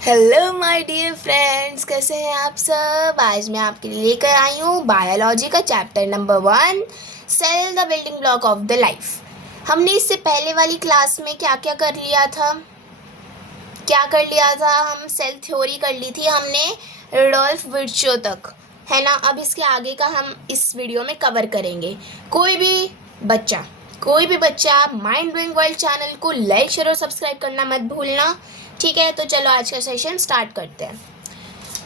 Hello my dear friends, कैसे हैं आप सब। आज मैं आपके लिए लेकर आई हूँ बायोलॉजी का chapter number 1, cell the building block of the life. हमने इससे पहले वाली क्लास में क्या क्या कर लिया था, हम सेल थ्योरी कर ली थी हमने रुडोल्फ विर्चो तक, है ना। अब इसके आगे का हम इस वीडियो में कवर करेंगे। कोई भी बच्चा माइंड ब्लोइंग वर्ल्ड चैनल को लाइक शेयर और सब्सक्राइब करना मत भूलना, ठीक है। तो चलो आज का सेशन स्टार्ट करते हैं।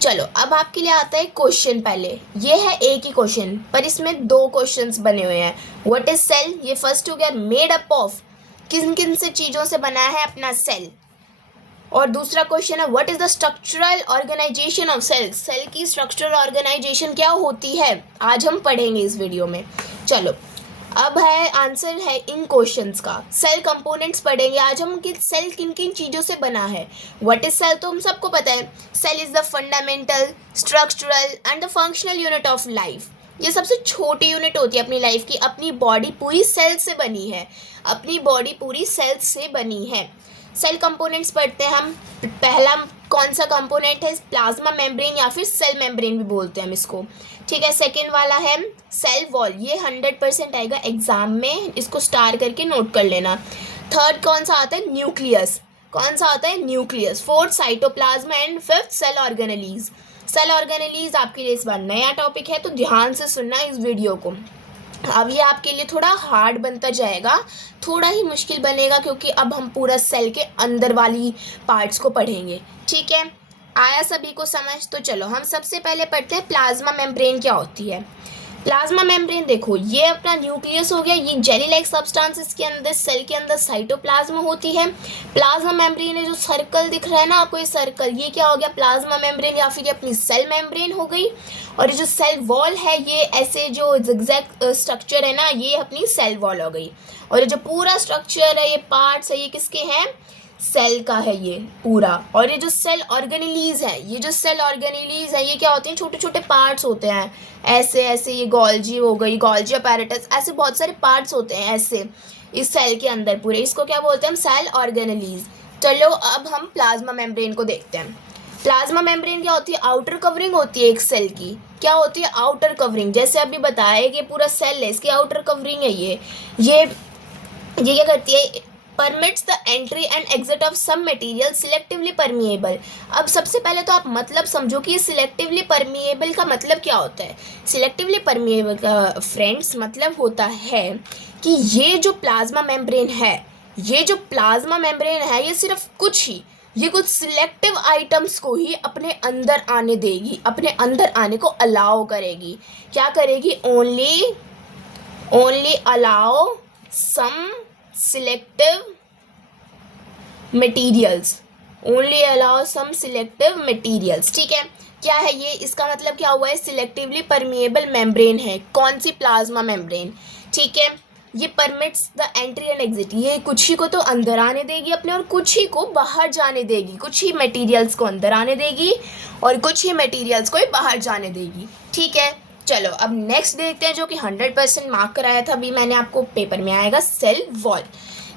चलो अब आपके लिए आता है क्वेश्चन। पहले ये है एक ही क्वेश्चन, पर इसमें दो क्वेश्चंस बने हुए हैं। व्हाट इज सेल, ये फर्स्ट हो गया मेड अप ऑफ, किन किन से चीज़ों से बना है अपना सेल। और दूसरा क्वेश्चन है what is the structural organisation of cell, cell की स्ट्रक्चरल ऑर्गेनाइजेशन क्या होती है, आज हम पढ़ेंगे इस वीडियो में। चलो अब है आंसर है इन क्वेश्चंस का। सेल कंपोनेंट्स पढ़ेंगे आज हम कि सेल किन किन चीज़ों से बना है। व्हाट इज सेल तो हम सबको पता है, cell is the fundamental structural and the functional unit of life. ये सबसे छोटी यूनिट होती है अपनी लाइफ की। अपनी बॉडी पूरी सेल से बनी है, अपनी बॉडी पूरी सेल से बनी है। सेल कंपोनेंट्स पढ़ते हैं हम। पहला कौन सा कंपोनेंट है, प्लाज्मा मेम्ब्रेन या फिर सेल मेम्ब्रेन भी बोलते हैं हम इसको, ठीक है। सेकेंड वाला है सेल वॉल, ये 100% आएगा एग्जाम में, इसको स्टार करके नोट कर लेना। थर्ड कौन सा आता है, न्यूक्लियस, कौन सा आता है nucleus. Fourth cytoplasm and fifth cell organelles. Cell organelles आपके लिए इस बार नया टॉपिक है, तो ध्यान से सुनना इस वीडियो को। अब ये आपके लिए थोड़ा हार्ड बनता जाएगा, थोड़ा ही मुश्किल बनेगा, क्योंकि अब हम पूरा सेल के अंदर वाली पार्ट्स को पढ़ेंगे, ठीक है। आया सभी को समझ। तो चलो हम सबसे पहले पढ़ते हैं प्लाज्मा मेम्ब्रेन क्या होती है। प्लाज्मा मेम्ब्रेन देखो, ये अपना न्यूक्लियस हो गया, ये जेली लाइक सब्सटेंस इसके अंदर सेल के अंदर साइटोप्लाज्म होती है। प्लाज्मा मेम्ब्रेन है, जो सर्कल दिख रहा है ना आपको, ये सर्कल, ये क्या हो गया, प्लाज्मा मेम्ब्रेन या फिर ये अपनी सेल मेम्ब्रेन हो गई। और ये जो सेल वॉल है, ये ऐसे जो जिगजैग स्ट्रक्चर है ना, ये अपनी सेल वॉल हो गई। और ये जो पूरा स्ट्रक्चर है, ये पार्ट्स है, ये किसके हैं, सेल का है ये पूरा। और ये जो सेल ऑर्गेनेलीज है, ये क्या होते हैं, छोटे छोटे पार्ट्स होते हैं ऐसे ऐसे। ये गोल्जी हो गई, गोल्जी अपैरेटस, ऐसे बहुत सारे पार्ट्स होते हैं ऐसे इस सेल के अंदर पूरे, इसको क्या बोलते हैं हम, सेल ऑर्गेनेलीज। चलो अब हम प्लाज्मा मेम्ब्रेन को देखते हैं। प्लाज्मा मेम्ब्रेन क्या होती है, आउटर कवरिंग होती है एक सेल की। क्या होती है, आउटर कवरिंग। जैसे अभी बताया कि पूरा सेल है, इसकी आउटर कवरिंग है ये क्या करती है, permits the entry and exit of some material selectively permeable. अब सबसे पहले तो आप मतलब समझो कि सिलेक्टिवली परमिएबल का मतलब क्या होता है। सिलेक्टिवली परमिएबल का फ्रेंड्स मतलब होता है कि ये जो प्लाज्मा मेम्ब्रेन है, ये सिर्फ कुछ सिलेक्टिव आइटम्स को ही अपने अंदर आने देगी, अपने अंदर आने को अलाउ करेगी। क्या करेगी, only allow some selective materials, ठीक है। क्या है ये, इसका मतलब क्या हुआ है, सिलेक्टिवली परमिएबल मेम्ब्रेन है। कौन सी, प्लाज्मा मेम्ब्रेन, ठीक है। ये permits the entry and exit, ये कुछ ही को तो अंदर आने देगी अपने, और कुछ ही को बाहर जाने देगी। कुछ ही मटेरियल्स को अंदर आने देगी और कुछ ही मटेरियल्स को बाहर जाने देगी, ठीक है। चलो अब नेक्स्ट देखते हैं, जो कि 100% मार्क कराया था अभी मैंने आपको, पेपर में आएगा, सेल वॉल।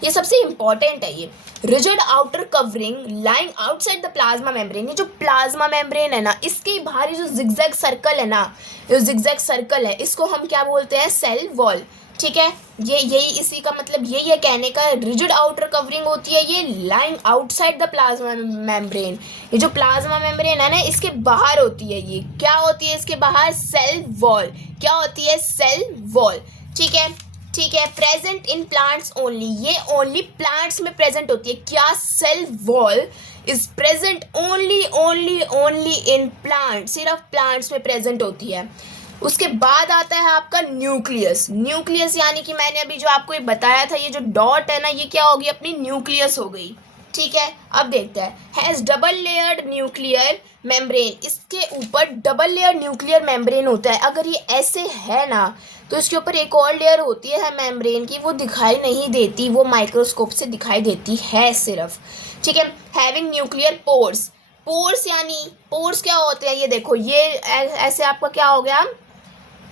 ये सबसे इंपॉर्टेंट है। ये rigid outer covering lying outside the plasma membrane. ये जो प्लाज्मा मेम्ब्रेन है ना, इसके बाहर जो जिगजैग सर्कल है, इसको हम क्या बोलते हैं, सेल वॉल, ठीक है। यही इसी का मतलब यही है कहने का, रिजिड आउटर कवरिंग होती है ये lying outside the plasma membrane. ये जो प्लाज्मा मेम्ब्रेन है ना, इसके बाहर होती है, ये क्या होती है इसके बाहर, सेल वॉल। क्या होती है, सेल वॉल, ठीक है। प्रेजेंट इन प्लांट्स ओनली, ये ओनली प्लांट्स में प्रेजेंट होती है। क्या, cell wall is present only in plant, सिर्फ प्लांट्स में प्रेजेंट होती है। उसके बाद आता है आपका न्यूक्लियस यानी कि मैंने अभी जो आपको ये बताया था, ये जो डॉट है ना, ये क्या होगी, अपनी न्यूक्लियस हो गई, ठीक है। अब देखते हैं, has double layered nuclear membrane, इसके ऊपर डबल लेयर न्यूक्लियर मेम्ब्रेन होता है। अगर ये ऐसे है ना, तो इसके ऊपर एक और लेयर होती है मेम्ब्रेन की, वो दिखाई नहीं देती, वो माइक्रोस्कोप से दिखाई देती है सिर्फ, ठीक है। हैविंग न्यूक्लियर पोर्स यानी पोर्स क्या होते हैं, ये देखो, ये ऐसे आपका क्या हो गया,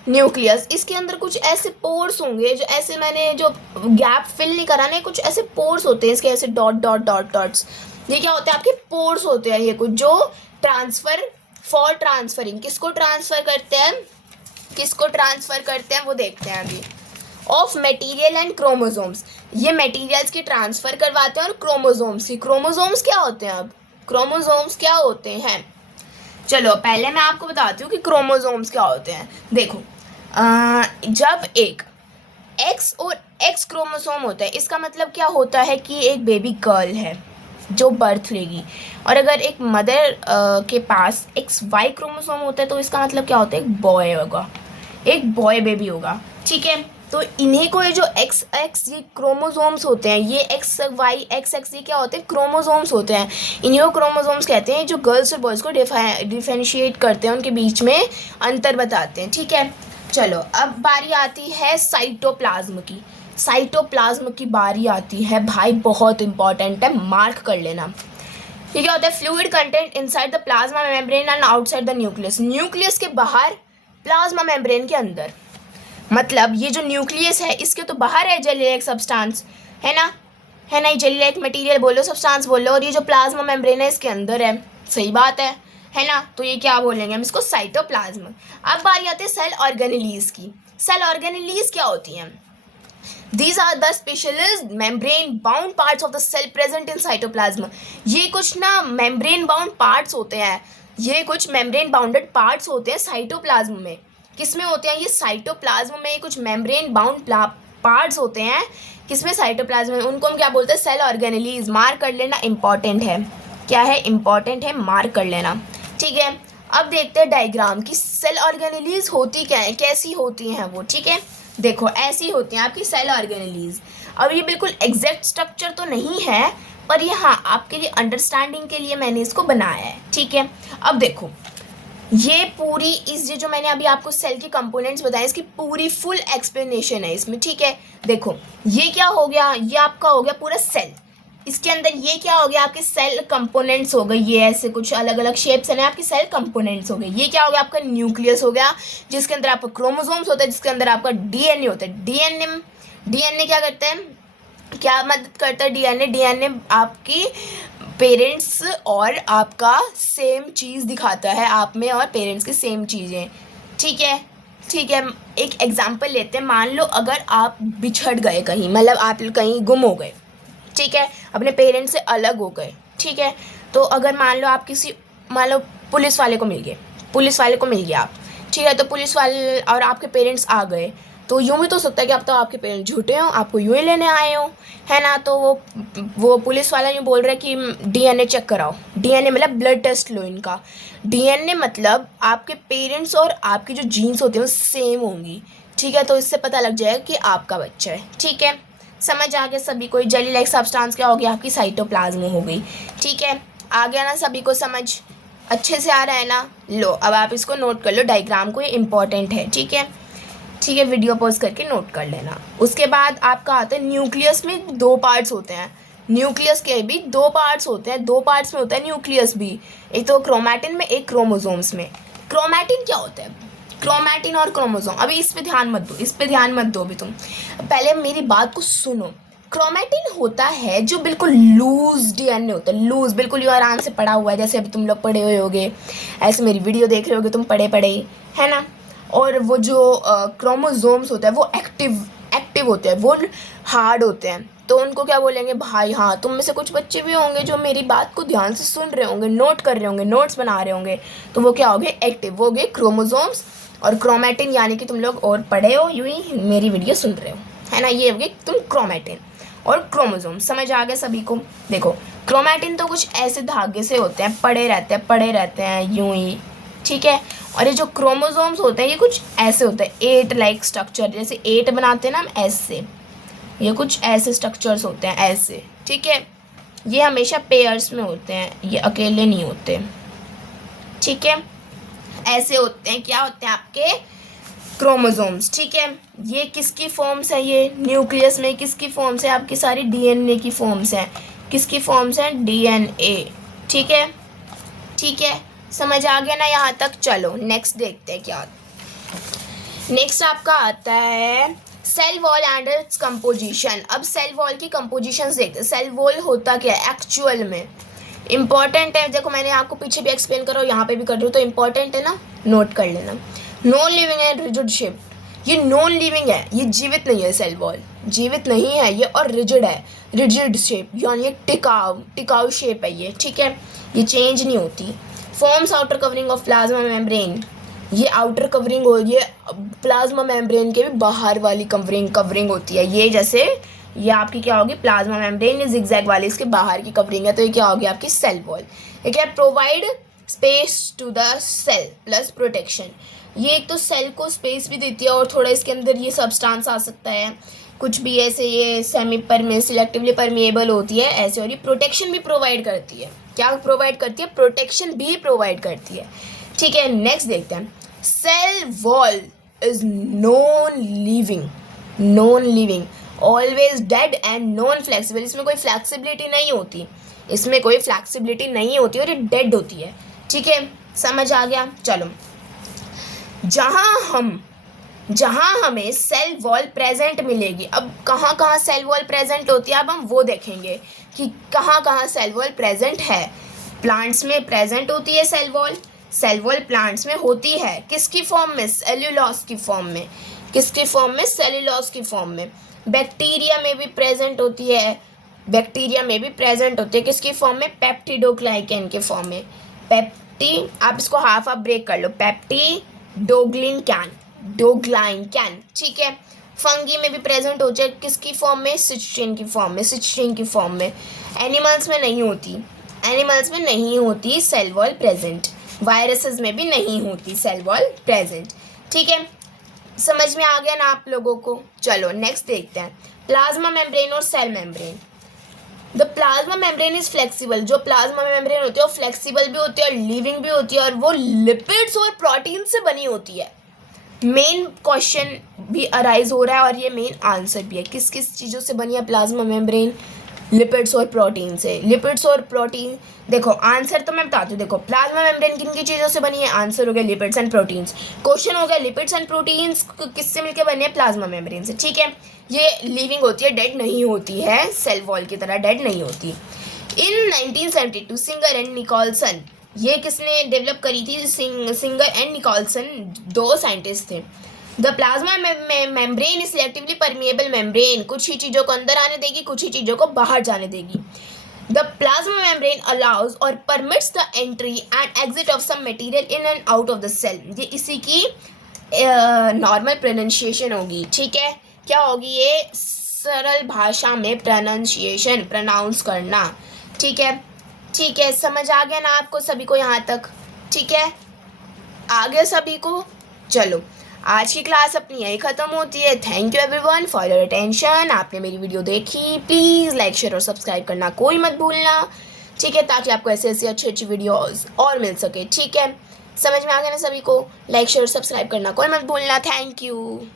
न्यूक्लियस। इसके अंदर कुछ ऐसे पोर्स होंगे, जो ऐसे मैंने जो गैप फिल नहीं कराने, कुछ ऐसे पोर्स होते हैं इसके, ऐसे डॉट्स। ये क्या होते हैं आपके पोर्स होते हैं, ये कुछ जो ट्रांसफर फॉर ट्रांसफरिंग, किसको ट्रांसफर करते हैं, किसको ट्रांसफर करते हैं वो देखते हैं अभी। ऑफ मटेरियल एंड क्रोमोसोम्स, ये मटेरियल्स की ट्रांसफर करवाते हैं और क्रोमोसोम्स की। क्रोमोसोम्स क्या होते हैं, अब क्रोमोसोम्स क्या होते हैं, चलो पहले मैं आपको बताती हूँ कि क्रोमोसोम्स क्या होते हैं। देखो जब एक एक्स और एक्स क्रोमोसोम होता है, इसका मतलब क्या होता है कि एक बेबी गर्ल है जो बर्थ लेगी, और अगर एक मदर के पास एक्स वाई क्रोमोसोम होता है तो इसका मतलब क्या होता है, एक बॉय होगा, एक बॉय बेबी होगा, ठीक है। तो इन्हीं को ये जो एक्स एक्स ये क्रोमोसोम्स होते हैं, ये एक्स वाई एक्स एक्स ये क्या होते हैं, क्रोमोसोम्स होते हैं। इन्हीं को क्रोमोसोम्स कहते हैं जो गर्ल्स और बॉयज़ को डिफरेंशिएट करते हैं, उनके बीच में अंतर बताते हैं, ठीक है। चलो अब बारी आती है साइटोप्लाज्म की। साइटोप्लाज्म की बारी आती है भाई, बहुत इंपॉर्टेंट है, मार्क कर लेना। ये क्या होता है, fluid content inside the plasma membrane and outside the nucleus, nucleus के बाहर प्लाज्मा मेम्ब्रेन के अंदर, मतलब ये जो न्यूक्लियस है इसके तो बाहर है जेली लाइक सब्सटेंस, है ना, है ना, ये जेली लाइक मटेरियल बोलो, सब्सटेंस बोलो, और ये जो प्लाज्मा मेम्ब्रेन है इसके अंदर है, सही बात है ना। तो ये क्या बोलेंगे हम इसको, साइटोप्लाज्म। अब बारी आती है सेल ऑर्गेनेलीज की। सेल ऑर्गेनेलीज क्या होती हैं, These are the specialized membrane bound parts of the cell present in cytoplasm. ये कुछ ना membrane bound parts होते हैं, ये कुछ membrane bounded parts होते हैं साइटोप्लाज्म में। किस में होते हैं ये, साइटोप्लाज्म में कुछ membrane bound parts होते हैं, किसमें, साइटोप्लाज्म में। उनको हम क्या बोलते हैं, सेल ऑर्गेनेलीज। मार्क कर लेना, इंपॉर्टेंट है, क्या है, इंपॉर्टेंट है, मार्क कर लेना, ठीक है। अब देखते हैं डायग्राम की सेल ऑर्गेनेलीज होती क्या है, कैसी होती हैं वो, ठीक है। देखो ऐसी होती हैं आपकी सेल ऑर्गेनेलीज। अब ये बिल्कुल एग्जैक्ट स्ट्रक्चर तो नहीं है, पर ये हाँ आपके लिए अंडरस्टैंडिंग के लिए मैंने इसको बनाया है, ठीक है। अब देखो ये पूरी इस जो मैंने अभी आपको सेल के कंपोनेंट्स बताए, इसकी पूरी फुल एक्सप्लेनेशन है इसमें, ठीक है। देखो ये क्या हो गया, ये आपका हो गया पूरा सेल, इसके अंदर ये क्या हो गया, आपके सेल कंपोनेंट्स हो गए, ये ऐसे कुछ अलग अलग शेप्स है ना, आपकी सेल कंपोनेंट्स हो गए। ये क्या हो गया, आपका न्यूक्लियस हो गया, जिसके अंदर आपका क्रोमोसोम्स होता है, जिसके अंदर आपका डीएनए होता है। डीएनए क्या करते हैं, क्या मदद करता है डीएनए, डीएनए आपकी पेरेंट्स और आपका सेम चीज़ दिखाता है, आप में और पेरेंट्स की सेम चीज़ें, ठीक है, ठीक है। एक एग्जांपल लेते हैं, मान लो अगर आप बिछड़ गए कहीं, मतलब आप कहीं गुम हो गए, ठीक है, अपने पेरेंट्स से अलग हो गए, ठीक है। तो अगर मान लो आप किसी, मान लो पुलिस वाले को मिल गए, पुलिस वाले को मिल गया आप, ठीक है, तो पुलिस वाले और आपके पेरेंट्स आ गए, तो यूँ भी तो सकता है कि अब तो आपके पेरेंट्स झूठे हों, आपको यूँ ही लेने आए हों, है ना। तो वो पुलिस वाला यूँ बोल रहा है कि डीएनए चेक कराओ, डीएनए मतलब ब्लड टेस्ट लो इनका, डीएनए मतलब आपके पेरेंट्स और आपकी जो जीन्स होती हैं वो सेम होंगी, ठीक है। तो इससे पता लग जाएगा कि आपका बच्चा है, ठीक है। समझ आ गया सभी को, जेली लाइक सब्सटेंस क्या हो गया, आपकी साइटोप्लाज्म हो गई, ठीक है। आ गया ना सभी को समझ, अच्छे से आ रहा है ना। लो अब आप इसको नोट कर लो डायग्राम को, ये इंपॉर्टेंट है, ठीक है, ठीक है। वीडियो पॉज करके नोट कर लेना। उसके बाद आपका आता है न्यूक्लियस में दो पार्ट्स होते हैं, न्यूक्लियस के भी दो पार्ट्स होते हैं, दो पार्ट्स में होता है न्यूक्लियस भी, एक तो क्रोमैटिन में, एक क्रोमोसोम्स में। क्रोमैटिन क्या होता है, क्रोमैटिन और क्रोमोसोम, अभी इस पे ध्यान मत दो, इस पे ध्यान मत दो अभी तुम, पहले मेरी बात को सुनो। क्रोमैटिन होता है जो बिल्कुल लूज डीएनए होता है, लूज बिल्कुल ये आराम से पड़ा हुआ है, जैसे अभी तुम लोग पढ़े हुए होगे, ऐसे मेरी वीडियो देख रहे होगे तुम पढ़े है ना। और वो जो क्रोमोसोम्स होता है वो एक्टिव होते हैं, वो हार्ड होते हैं, तो उनको क्या बोलेंगे भाई। हाँ तुम में से कुछ बच्चे भी होंगे जो मेरी बात को ध्यान से सुन रहे होंगे, नोट कर रहे होंगे, नोट्स बना रहे होंगे, तो वो क्या हो गए, एक्टिव, वो हो गए क्रोमोसोम्स। और क्रोमैटिन यानी कि तुम लोग और पढ़े हो, यूँ ही मेरी वीडियो सुन रहे हो, है ना, ये हो गए तुम क्रोमैटिन और क्रोमोसोम। समझ आ गया सभी को। देखो क्रोमैटिन तो कुछ ऐसे धागे से होते हैं, पड़े रहते हैं यूँ ही, ठीक है। और ये जो क्रोमोसोम्स होते हैं ये कुछ ऐसे होते हैं, 8 लाइक स्ट्रक्चर, जैसे 8 बनाते हैं ना हम ऐसे, ये कुछ ऐसे स्ट्रक्चर्स होते हैं ऐसे, ठीक है। ये हमेशा पेयर्स में होते हैं, ये अकेले नहीं होते, ठीक है। ऐसे होते हैं, क्या होते हैं आपके क्रोमोसोम्स, ठीक है। ये किसकी फॉर्म्स है, ये न्यूक्लियस में किसकी फॉर्म्स है, आपकी सारी डीएनए की फॉर्म्स हैं, किसकी फॉर्म्स हैं, डीएनए, ठीक है, ठीक है। समझ आ गया ना यहाँ तक। चलो नेक्स्ट देखते हैं क्या। नेक्स्ट आपका आता है cell wall and its composition. अब सेल वॉल की कंपोजिशन देखते हैं। सेल वॉल होता क्या है एक्चुअल में, इंपॉर्टेंट है, देखो मैंने आपको पीछे भी एक्सप्लेन करा और यहाँ पे भी कर रही हूँ, तो इंपॉर्टेंट है ना, नोट कर लेना। Non living and rigid shape, ये नॉन लिविंग है, ये जीवित नहीं है, सेल वॉल जीवित नहीं है ये, और रिजिड है, रिजिड शेप यानी टिकाऊ शेप है ये, ठीक है, ये चेंज नहीं होती। Forms outer covering of plasma membrane, ये आउटर कवरिंग हो, ये प्लाज्मा मेम्ब्रेन के भी बाहर वाली कवरिंग होती है ये, जैसे ये आपकी क्या होगी, प्लाज्मा मेम्ब्रेन, ये जिगजैग वाली इसके बाहर की कवरिंग है, तो ये क्या होगी आपकी सेल वॉल। ये क्या, provide space to the cell plus protection, ये एक तो सेल को स्पेस भी देती है और थोड़ा इसके अंदर ये सब्सटेंस आ सकता है कुछ भी ऐसे, ये सिलेक्टिवली परमिएबल होती है ऐसे, और ये प्रोटेक्शन भी प्रोवाइड करती है। क्या प्रोवाइड करती है, प्रोटेक्शन भी प्रोवाइड करती है, ठीक है। नेक्स्ट देखते हैं, cell wall is non living always dead and non flexible, इसमें कोई फ्लेक्सिबिलिटी नहीं होती, इसमें कोई फ्लेक्सिबिलिटी नहीं होती और ये डेड होती है, ठीक है, समझ आ गया। चलो, जहाँ हमें सेल वॉल प्रेजेंट मिलेगी, अब कहाँ सेल वॉल प्रेजेंट होती है, अब हम वो देखेंगे कि कहाँ सेल वॉल प्रेजेंट है। प्लांट्स में प्रेजेंट होती है सेल वॉल प्लांट्स में होती है, किसकी फॉर्म में, सेल्यूलोज की फॉर्म में, किसकी फॉर्म में, सेल्यूलोज की फॉर्म में। बैक्टीरिया में भी प्रेजेंट होती है, किसकी फॉर्म में, पेप्टिडोग्लाइकन के फॉर्म में, आप इसको हाफ ब्रेक कर लो, डोग्लाइकन, ठीक है। फंगी में भी प्रेजेंट हो जाए, किसकी फॉर्म में, सिस्टीन की फॉर्म में। एनिमल्स में नहीं होती सेल वॉल प्रेजेंट, वायरसेस में भी नहीं होती सेल वॉल प्रेजेंट, ठीक है, समझ में आ गया ना आप लोगों को। चलो नेक्स्ट देखते हैं, प्लाज्मा मेम्ब्रेन और cell membrane. The plasma membrane is flexible, जो प्लाज्मा मेम्ब्रेन होती है वो फ्लेक्सिबल भी होती है और लिविंग भी होती है, और वो लिपिड्स और प्रोटीन से बनी होती है। मेन क्वेश्चन भी अराइज हो रहा है और ये मेन आंसर भी है, किस किस चीज़ों से बनी है प्लाज्मा मेम्ब्रेन, लिपिड्स और प्रोटीन से। लिपिड्स और प्रोटीन, देखो आंसर तो मैं बताती हूँ, देखो प्लाज्मा मेम्ब्रेन किन की चीज़ों से बनी है, आंसर हो गया लिपिड्स एंड प्रोटीन्स। क्वेश्चन हो गया लिपिड्स एंड प्रोटीन्स किससे मिलकर बने हैं, प्लाज्मा मेम्ब्रेन से, ठीक है। ये लिविंग होती है, डेड नहीं होती है, सेल वॉल की तरह डेड नहीं होती। इन 1972 सिंगर एंड निकोलसन, ये किसने डेवलप करी थी, सिंगर एंड निकोलसन, दो साइंटिस्ट थे। The plasma membrane is selectively permeable membrane, कुछ ही चीज़ों को अंदर आने देगी, कुछ ही चीज़ों को बाहर जाने देगी। द प्लाज्मा मेम्ब्रेन अलाउज और permits the entry and exit of some material in and out of the cell, ये इसी की नॉर्मल प्रोनाउंसिएशन होगी, ठीक है। क्या होगी ये, सरल भाषा में प्रोनाउंस करना, ठीक है, समझ आ गया ना आपको सभी को यहाँ तक, ठीक है, आ गया सभी को। चलो आज की क्लास अपनी यही ख़त्म होती है। Thank you everyone for your attention, आपने मेरी वीडियो देखी, प्लीज़ लाइक शेयर और सब्सक्राइब करना कोई मत भूलना, ठीक है, ताकि आपको ऐसे अच्छी वीडियोस और मिल सके, ठीक है, समझ में आ गया ना सभी को, लाइक शेयर और सब्सक्राइब करना कोई मत भूलना। Thank you.